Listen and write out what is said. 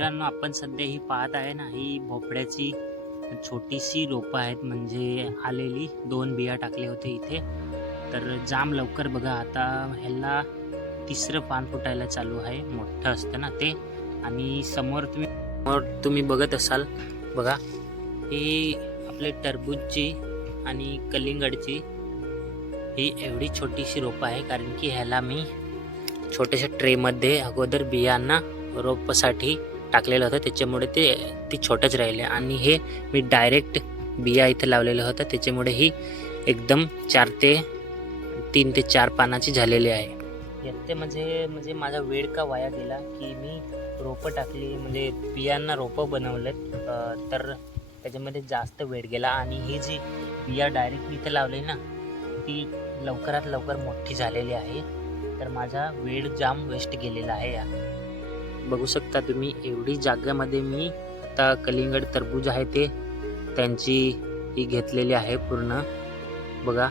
मित्रांनो आपण सध्या ही पाहत आहे ना ही भोपळ्याची छोटीशी रोपं आहेत. म्हणजे आलेली दोन बिया टाकले होते इथे. तर जाम लवकर बघा आता ह्याला तिसरं पान फुटायला चालू आहे. मोठं असतं ना ते. आणि समोर तुम्ही समोर तुम्ही बघत असाल बघा ही आपले टरबूजची आणि कलिंगडची ही एवढी छोटीशी रोपं आहे. कारण की ह्याला मी छोट्याशा ट्रेमध्ये अगोदर बियांना रोपासाठी टाकलेलं होतं. त्याच्यामुळे ते ती छोटंच राहिले. आणि हे मी डायरेक्ट बिया इथं लावलेलं होतं. त्याच्यामुळे ही एकदम चार ते तीन ते चार पानाची झालेली आहे. याचे म्हणजे म्हणजे माझा वेळ का वाया गेला की मी रोपं टाकली म्हणजे बियांना रोपं बनवलेत. तर त्याच्यामध्ये जास्त वेळ गेला. आणि ही जी बिया डायरेक्ट इथं लावली ना ती लवकरात लवकर मोठी झालेली आहे. तर माझा वेळ जाम वेस्ट गेलेला आहे या बघू शकता तुम्ही एवढी जागेमध्ये मी आता कलिंगड तरबूज आहे ते त्यांची ही घेतलेली आहे पूर्ण. बघा